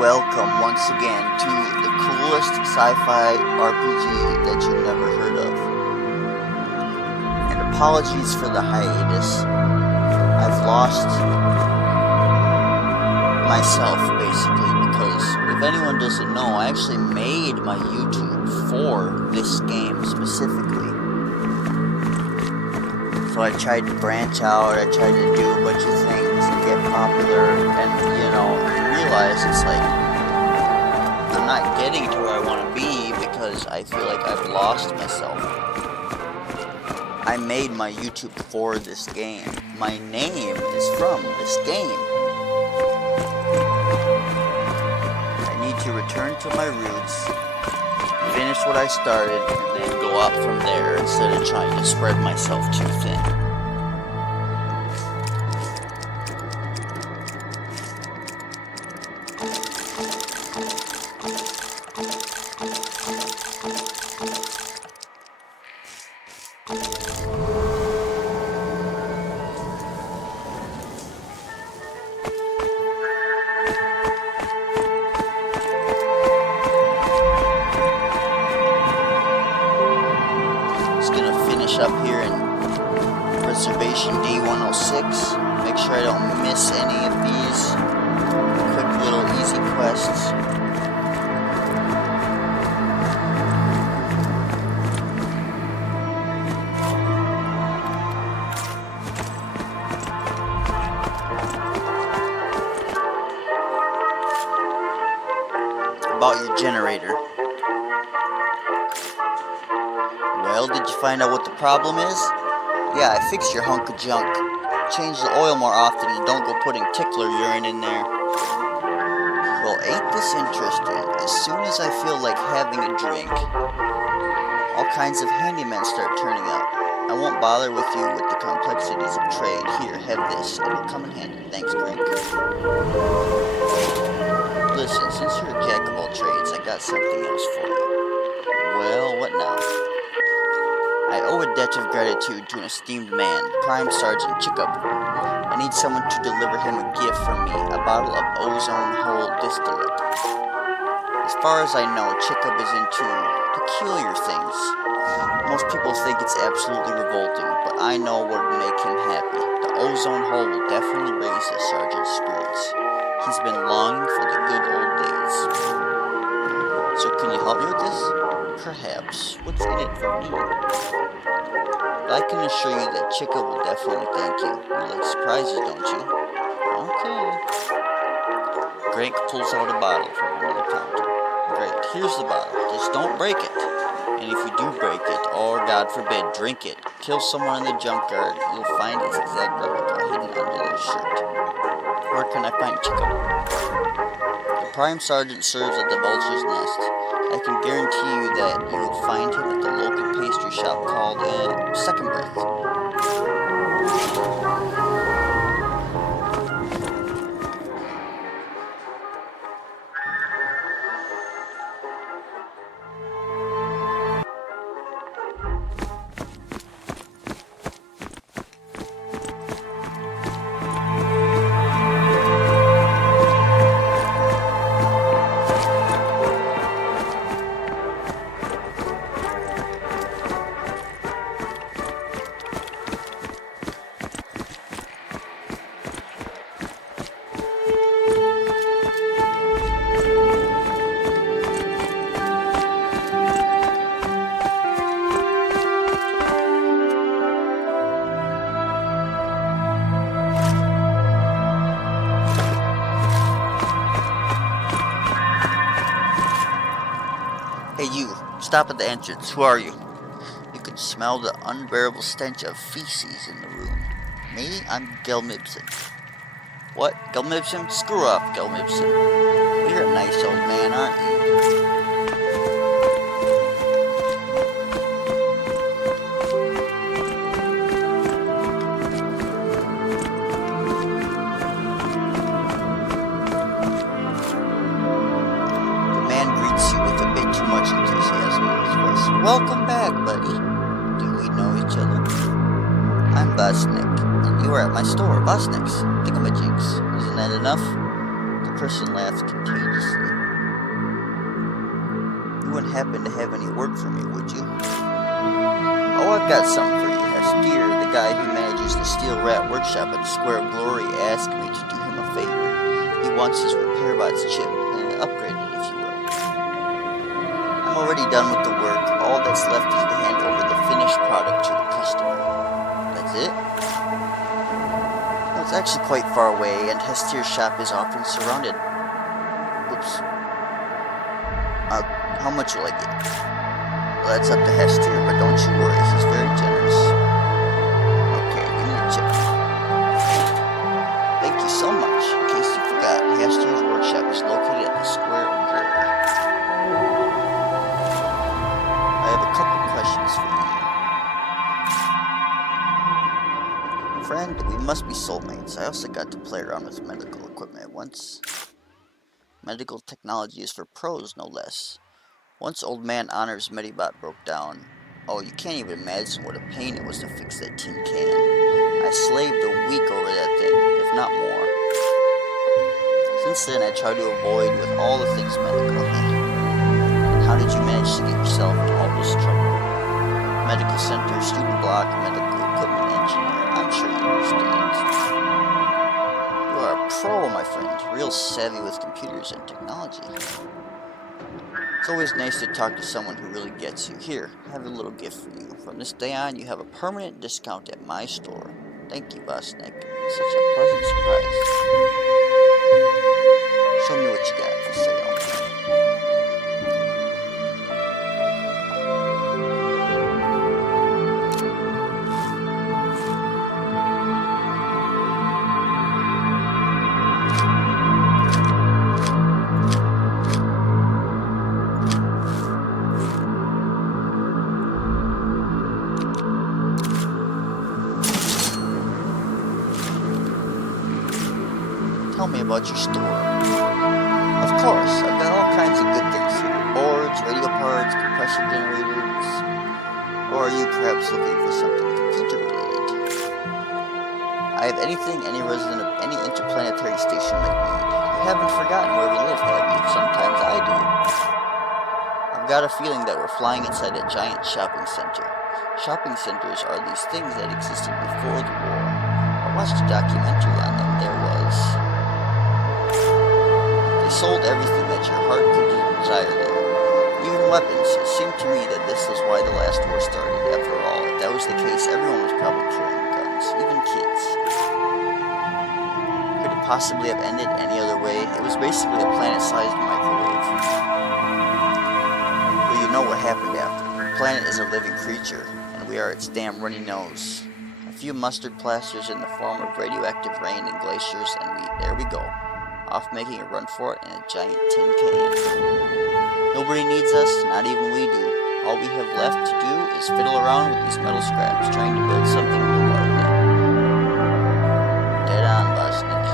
Welcome once again to the coolest sci-fi RPG that you've never heard of. And apologies for the hiatus. I've lost myself basically because if anyone doesn't know, I actually made my YouTube for this game specifically. So I tried to branch out, I tried to do a bunch of things to get popular, and you realize it's like I'm not getting to where I want to be because I feel like I've lost myself. I made my YouTube for this game. My name is from this game. I need to return to my roots, finish what I started, and then go up from there instead of trying to spread myself too thin. Up here in reservation D-106. Make sure I don't miss any of these quick little easy quests. About your generator. Well, did you find out what the problem is? Yeah, I fixed your hunk of junk. Change the oil more often and don't go putting tickler urine in there. Well, ain't this interesting? As soon as I feel like having a drink, all kinds of handymen start turning up. I won't bother with you with the complexities of trade. Here, have this. It'll come in handy. Thanks, Grink. Listen, since you're a jack of all trades, I got something else for you. Well, what now? I owe a debt of gratitude to an esteemed man, Prime Sergeant Chickup. I need someone to deliver him a gift from me, a bottle of ozone hole distillate. As far as I know, Chickup is into peculiar things. Most people think it's absolutely revolting, but I know what would make him happy. The ozone hole will definitely raise the sergeant's spirits. He's been longing for the good old days. So can you help me with this? Perhaps. What's in it for me? But I can assure you that Chica will definitely thank you. You like surprises, don't you? Okay. Grank pulls out a bottle from under the counter. Great, here's the bottle. Just don't break it. And if you do break it, or God forbid, drink it, kill someone in the junkyard, you'll find its exact replica hidden under their shirt. Where can I find Chica? The Prime Sergeant serves at the Vulture's Nest. I can guarantee you that you will find him at the local pastry shop called Second Breath. Hey you, stop at the entrance. Who are you? You can smell the unbearable stench of feces in the room. Me? I'm Gelmibson. What? Gelmibson? Screw off, Gelmibson. Well, you're a nice old man, aren't you? Welcome back, buddy. Do we know each other? I'm Bosnick, and you are at my store, Bosnick's Thingamajigs. Isn't that enough? The person laughed contagiously. You wouldn't happen to have any work for me, would you? Oh, I've got something for you. Hestir, the guy who manages the Steel Rat workshop at the Square of Glory, asked me to do him a favor. He wants his RepairBot's chip upgraded, if you will. I'm already done with the work. All that's left is to hand over the finished product to the customer. That's it? Well, it's actually quite far away, and Hestir's shop is often surrounded. Whoops. How much will I get? Well, that's up to Hestir, but don't you worry, he's very generous. Okay, give me the chip. Thank you so much. In case you forgot, Hestir's workshop is located at the Square of Glory. I have a couple questions for you. Friend, we must be soulmates. I also got to play around with medical equipment once. Medical technology is for pros, no less. Once Old Man Honor's Medibot broke down. Oh, you can't even imagine what a pain it was to fix that tin can. I slaved a week over that thing, if not more. Since then, I tried to avoid with all the things medical. And how did you manage to get yourself into all this trouble? Medical center, student block, medical equipment engineer. I'm sure you understand. You are a pro, my friend. Real savvy with computers and technology. It's always nice to talk to someone who really gets you. Here, I have a little gift for you. From this day on, you have a permanent discount at my store. Thank you, Bosnick. Such a pleasant surprise. Show me what you got for sale. Tell me about your store. Of course, I've got all kinds of good things here. Boards, radio parts, compressor generators. Or are you perhaps looking for something computer related? I have anything any resident of any interplanetary station might need. You haven't forgotten where we live, have you? Sometimes I do. I've got a feeling that we're flying inside a giant shopping center. Shopping centers are these things that existed before the war. I watched a documentary on them. There was... They sold everything that your heart could desire there. Even weapons. It seemed to me that this was why the last war started. After all, if that was the case, everyone was probably carrying guns. Even kids. Could it possibly have ended any other way? It was basically a planet-sized microwave. Well, you know what happened after. The planet is a living creature, and we are its damn runny nose. A few mustard plasters in the form of radioactive rain and glaciers, and there we go. Off making a run for it in a giant tin can. Nobody needs us, not even we do. All we have left to do is fiddle around with these metal scraps, trying to build something new out of them. Dead on, Bosnick.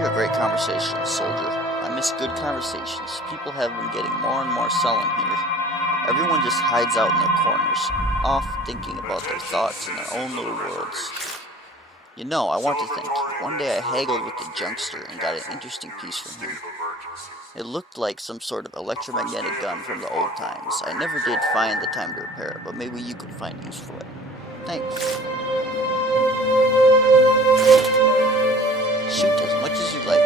You're a great conversationalist, soldier. I miss good conversations. People have been getting more and more sullen here. Everyone just hides out in their corners, off thinking about their thoughts in their own little worlds. You know, I want to think. One day I haggled with the junkster and got an interesting piece from him. It looked like some sort of electromagnetic gun from the old times. I never did find the time to repair it, but maybe you could find use for it. Thanks. Shoot as much as you like.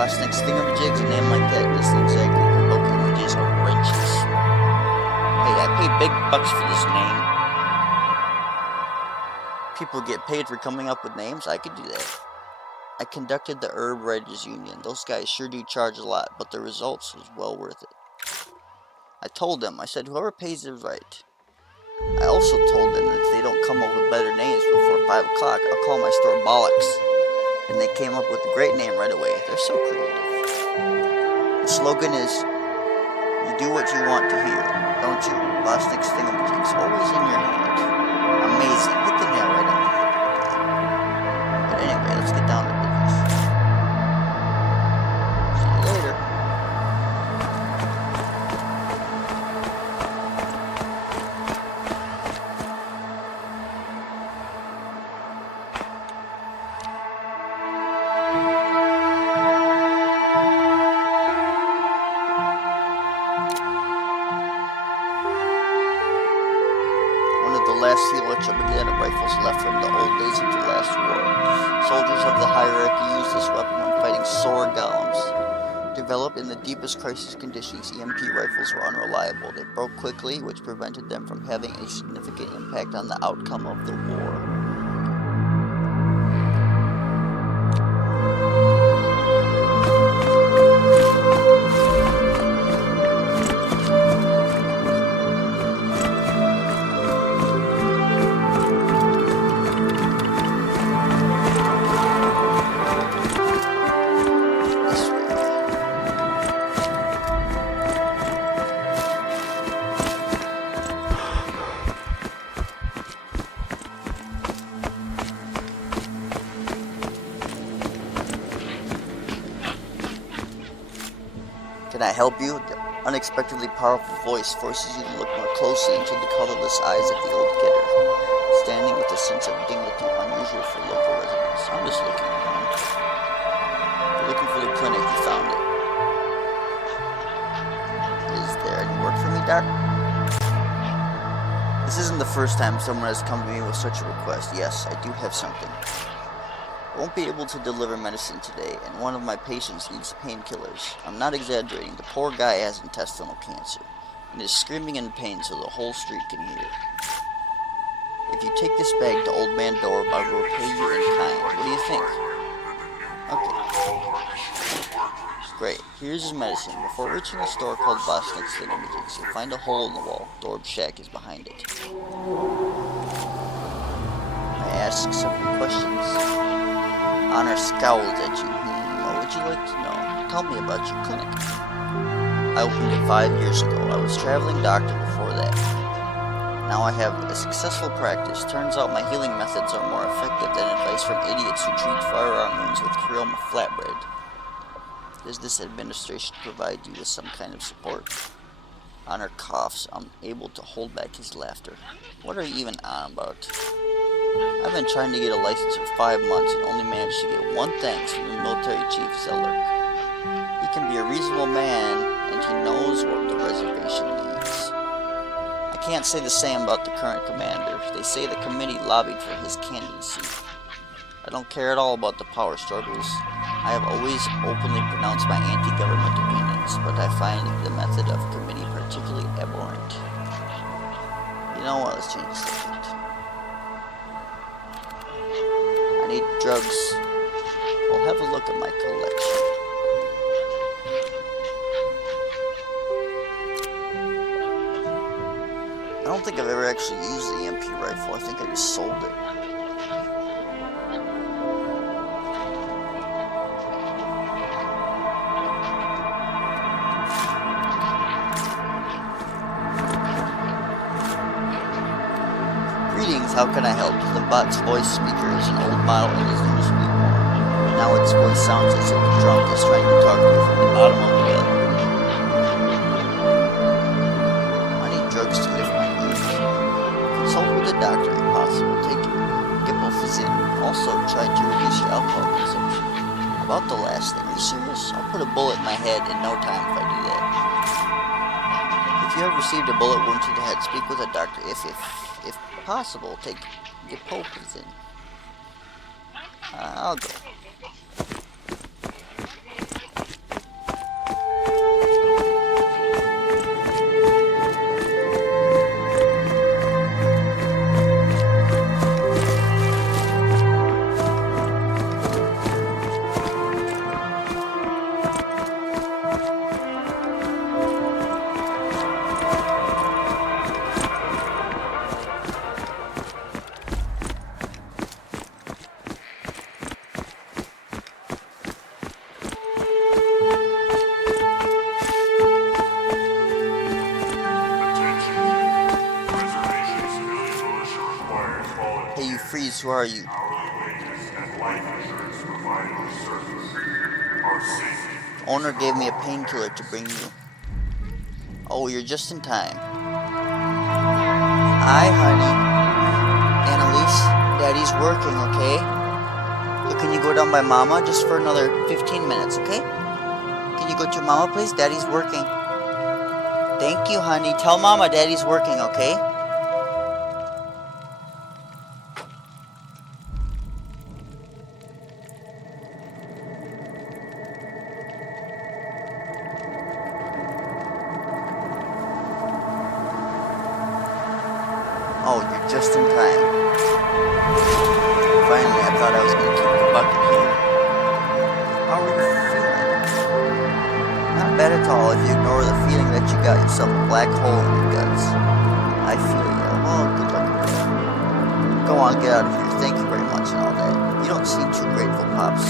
Bosnick's thingamajig's a name like that doesn't exactly evoke images of wrenches. Hey, I paid big bucks for this name. People get paid for coming up with names. I could do that. I conducted the Herb Writers Union. Those guys sure do charge a lot, but the results was well worth it. I told them, I said, whoever pays is right. I also told them that if they don't come up with better names before 5 o'clock, I'll call my store Bollocks. And they came up with a great name right away. They're so creative. The slogan is, you do what you want to hear, don't you? Bosnick's thingamajig's always in your hand. Amazing. Hit the nail right on the head. But anyway, let's get down to business. See you later. propaganda rifles left from the old days of the last war. Soldiers of the hierarchy used this weapon when fighting sword golems. Developed in the deepest crisis conditions, EMP rifles were unreliable. They broke quickly, which prevented them from having a significant impact on the outcome of the war. Can I help you? The unexpectedly powerful voice forces you to look more closely into the colorless eyes of the old getter, standing with a sense of dignity unusual for local residents. I'm just looking around. You're looking for the clinic, you found it. Is there any work for me, Doc? This isn't the first time someone has come to me with such a request. Yes, I do have something. I won't be able to deliver medicine today, and one of my patients needs painkillers. I'm not exaggerating. The poor guy has intestinal cancer, and is screaming in pain so the whole street can hear. If you take this bag to Old Man Dorb, I will repay you in kind. What do you think? Okay. Great. Here's his medicine. Before reaching a store called Bosnick's Thingamajigs, you'll find a hole in the wall. Dorb's shack is behind it. I ask some questions. Honor scowled at you. What would you like to know? Tell me about your clinic. I opened it 5 years ago. I was traveling doctor before that. Now I have a successful practice. Turns out my healing methods are more effective than advice from idiots who treat firearm wounds with Creole flatbread. Does this administration provide you with some kind of support? Honor coughs, unable to hold back his laughter. What are you even on about? I've been trying to get a license for 5 months and only managed to get one thanks from the military chief Zeller. He can be a reasonable man, and he knows what the reservation needs. I can't say the same about the current commander. They say the committee lobbied for his candidacy. I don't care at all about the power struggles. I have always openly pronounced my anti-government opinions, but I find the method of committee particularly abhorrent. You know what, let's change the subject. I need drugs. We'll have a look at my collection. I don't think I've ever actually used the EMP rifle. I think I just sold it. Greetings, how can I help? The bot's voice speaker is an old model and is usually warm. Now its voice sounds as if a drunk is trying to talk to you from the bottom of the well. I need drugs to lift my mood. Consult with a doctor if possible. Take gipofazine. Also, try to reduce your alcohol consumption. About the last thing, are you serious? I'll put a bullet in my head in no time if I do that. If you have received a bullet wound to the head, speak with a doctor. If possible, take gipofazine. I'll go. Freeze, who are you? Owner gave me a painkiller to bring you. Oh, you're just in time. Hi, honey. Annalise, Daddy's working, okay? So can you go down by Mama just for another 15 minutes, okay? Can you go to Mama, please? Daddy's working. Thank you, honey. Tell Mama Daddy's working, okay? Just in time. Finally, I thought I was going to keep the bucket here. How are you feeling? Not bad at all if you ignore the feeling that you got yourself a black hole in your guts. I feel you. Well, good luck with it. Go on, get out of here. Thank you very much and all that. You don't seem too grateful, Pops.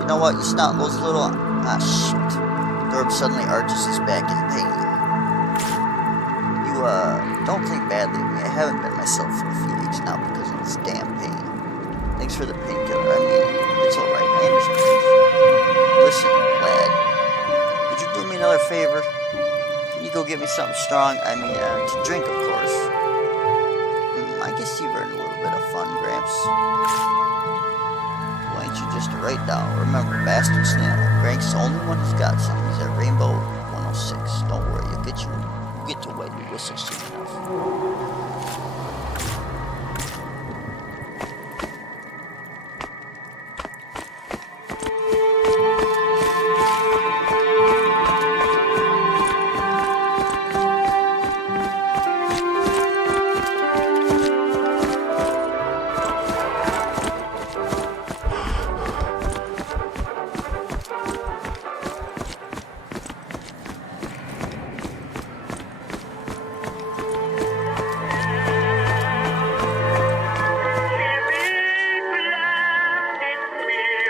You know what? You snot those little... Ah, shit. Dorb suddenly arches his back in pain. You, don't think badly of me. I haven't been myself for a few weeks now because of this damn pain. Thanks for the painkiller. I mean, it's alright. I understand. Listen, lad. Would you do me another favor? Can you go get me something strong? I mean, to drink, of course. I guess you've earned a little bit of fun, Gramps. Well, ain't you just a right doll? Remember, bastard snail. Gramps is the only one who's got some. He's at Rainbow 106. Don't worry, you'll get to wet your whistle soon enough.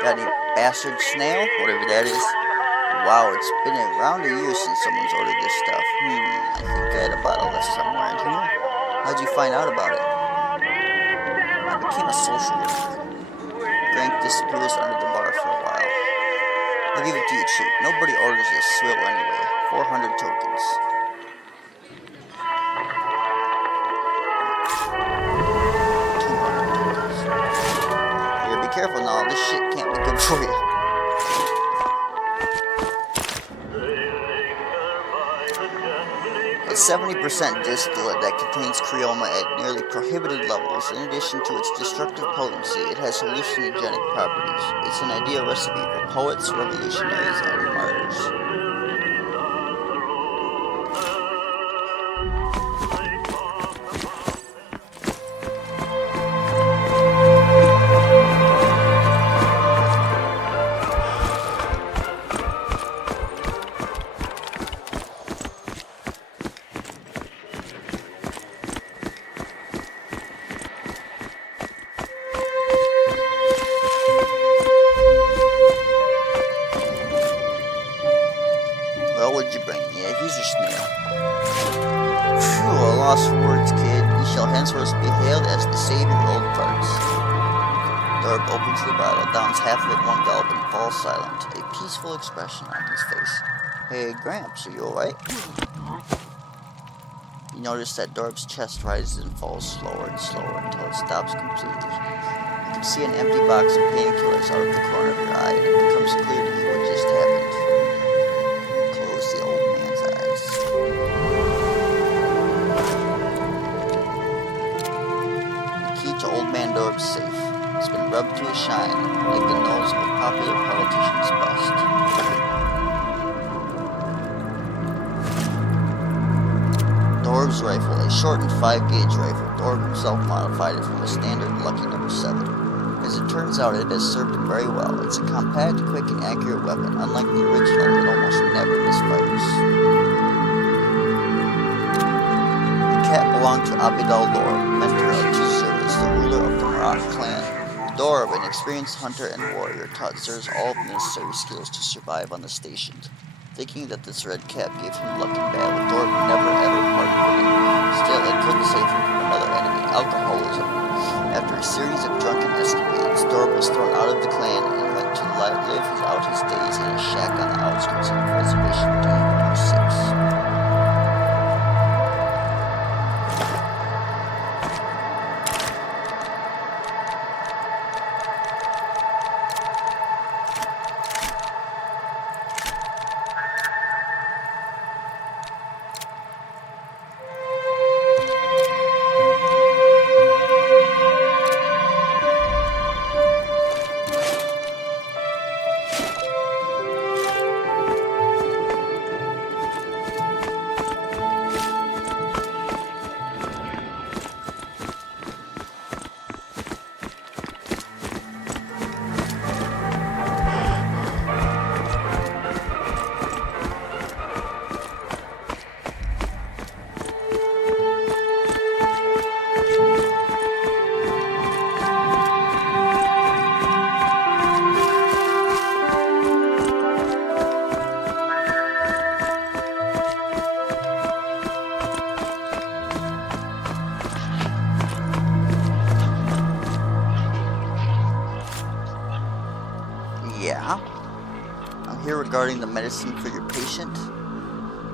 Got any bastard snail? Whatever that is. Wow, it's been around a year since someone's ordered this stuff. I think I had a bottle left somewhere in here. How'd you find out about it? I became a social worker. Frank disappears under the bar for a while. I'll give it to you cheap. Nobody orders this swill anyway. 400 tokens. Be careful now, this shit can't be good for you. It's 70% distillate that contains creoma at nearly prohibited levels. In addition to its destructive potency, it has hallucinogenic properties. It's an ideal recipe for poets, revolutionaries, and martyrs. Well, what'd you bring? Yeah, here's your snail. Phew, a loss for words, kid. You shall henceforth be hailed as the savior of old parts. Dorb opens the bottle, downs half of it in one gulp, and falls silent, a peaceful expression on his face. Hey, Gramps, are you alright? You notice that Dorb's chest rises and falls slower and slower until it stops completely. You can see an empty box of painkillers out of the corner of your eye, and it becomes clear to you what just happened. Close the old man's eyes. The key to Old Man Dorb's safe. It's been rubbed to a shine, like the nose of a popular politician's bust. Dorb's rifle, a shortened 5-gauge rifle. Dorb himself modified it from a standard Lucky No. 7. As it turns out, it has served him very well. It's a compact, quick, and accurate weapon. Unlike the original, it almost never misfires. The cat belonged to Abidal Dorb, mentor of Tuzurus, the ruler of the Marat clan. Dorb, an experienced hunter and warrior, taught Zers all the necessary skills to survive on the station. Thinking that this red cap gave him luck in battle, Dorb never ever parted with it. Still, it couldn't save him from another enemy, alcoholism. After a series of drunken escapades, Dorb was thrown out of the clan and went to live out his days in a shack on the outskirts of Reservation D-106. Yeah? I'm here regarding the medicine for your patient.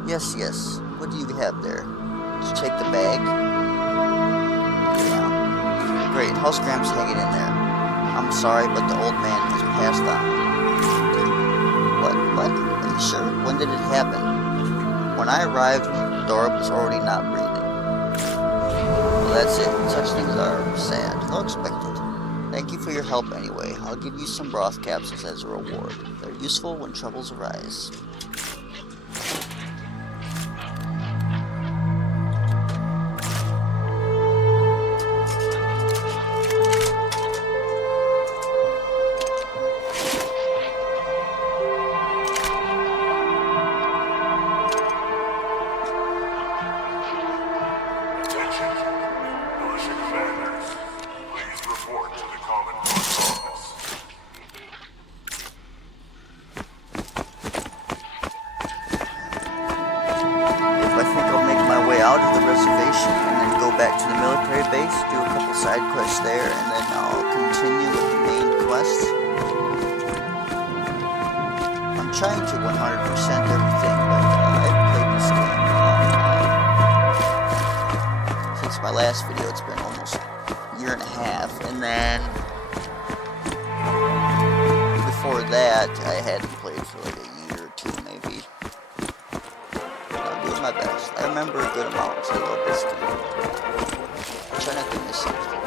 Yes, yes. What do you have there? Did you take the bag? Yeah. Great. How's Gramps hanging in there? I'm sorry, but the old man has passed on. What? What? Are you sure? When did it happen? When I arrived, Dora was already not breathing. Well, that's it. Such things are sad. Though expected. Thank you for your help anyway. I'll give you some broth capsules as a reward. They're useful when troubles arise. Out of the reservation and then go back to the military base, do a couple side quests there, and then I'll continue with the main quest. I'm trying to 100% everything, but I've played this game since my last video. It's been almost a year and a half, and then before that I hadn't played for like a year or two maybe. My best. I remember a good amount, so I love this game. I try not to miss something.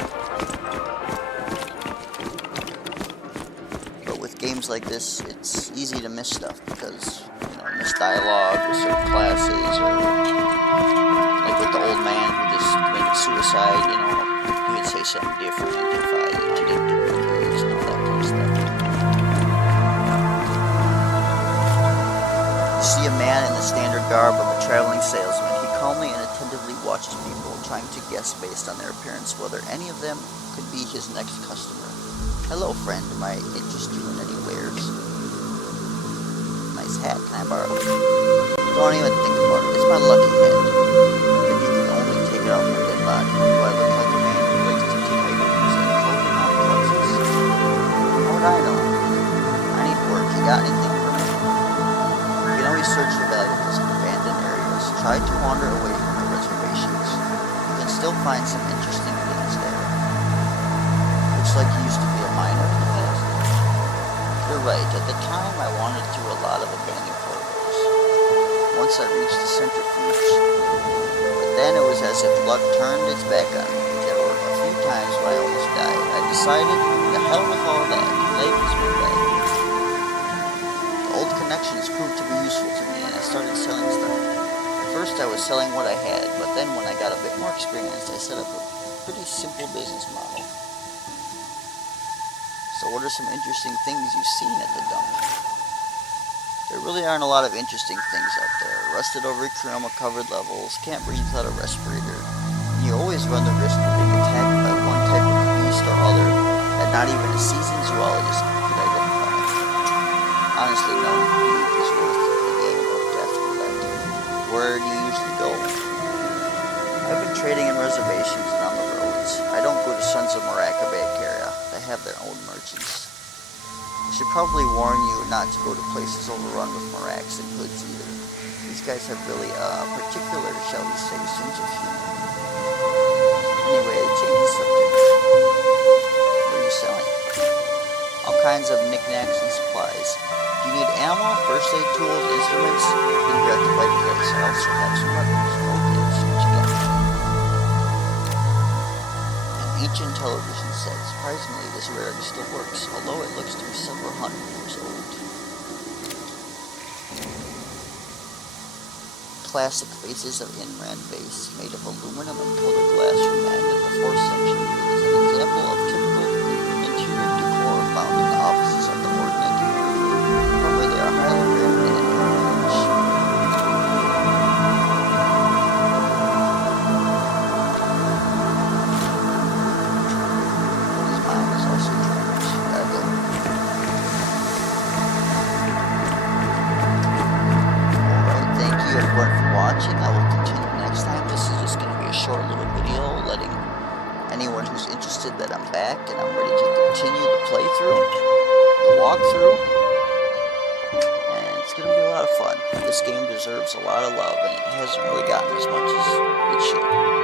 But with games like this, it's easy to miss stuff because, you know, miss dialogue with certain classes, or like with the old man who just committed suicide, you know, he would say something different if I didn't do it, and all that kind of stuff. See a man in the standard garb of a traveling salesman. He calmly and attentively watches people, trying to guess based on their appearance whether any of them could be his next customer. Hello, friend. Am I interested in any wares? Nice hat. Can I borrow it? Don't even think about it. It's my lucky hat. If you can only take it off my dead body. Do I look like a man who likes to take items and clothing on corpses? How would I know? I need work. You got anything? Search for valuables in abandoned areas. Try to wander away from the reservations. You can still find some interesting things there. Looks like you used to be a miner in the past. You're right. At the time, I wandered through a lot of abandoned corridors. Once I reached the centrifuge. But then it was as if luck turned its back on me. There were a few times when I almost died. I decided, the hell with all that. Life is my way. Old connections proved to be useful to me, and I started selling stuff. At first I was selling what I had, but then when I got a bit more experienced, I set up a pretty simple business model. So what are some interesting things you've seen at the dump? There really aren't a lot of interesting things out there. Rusted over chroma-covered levels, can't breathe without a respirator, and you always run the risk of being attacked by one type of beast or other that not even a seasoned zoologist could identify. Honestly, no loot is worth the game of death roulette. Where do you usually go? I've been trading in reservations and on the roads. I don't go to Sons of Maracabay area. They have their own merchants. I should probably warn you not to go to places overrun with Maracs and hoods either. These guys have really particular, shall we say, sense of humor. Anyway, change the subject. What are you selling? All kinds of knickknacks and supplies. Do you need ammo, first aid tools, instruments? Then you have to fight this. I also have some weapons. Okay, let's see what you got. An ancient television set. Surprisingly, this rarity still works, although it looks to be several hundred years old. Classic faces of Inran vase, made of aluminum and colored glass from the end of the 4th century. It is an example of typical interior decor found in the offices of the ordinary community. However, they are highly rare in any village. What is mine is also trash. Gotta go. Alright, thank you everyone for watching. I will continue next time. This is just going to be a short little video letting anyone who's interested that I'm back and I'm ready to continue the playthrough, the walkthrough. It's gonna be a lot of fun. This game deserves a lot of love, and it hasn't really gotten as much as it should.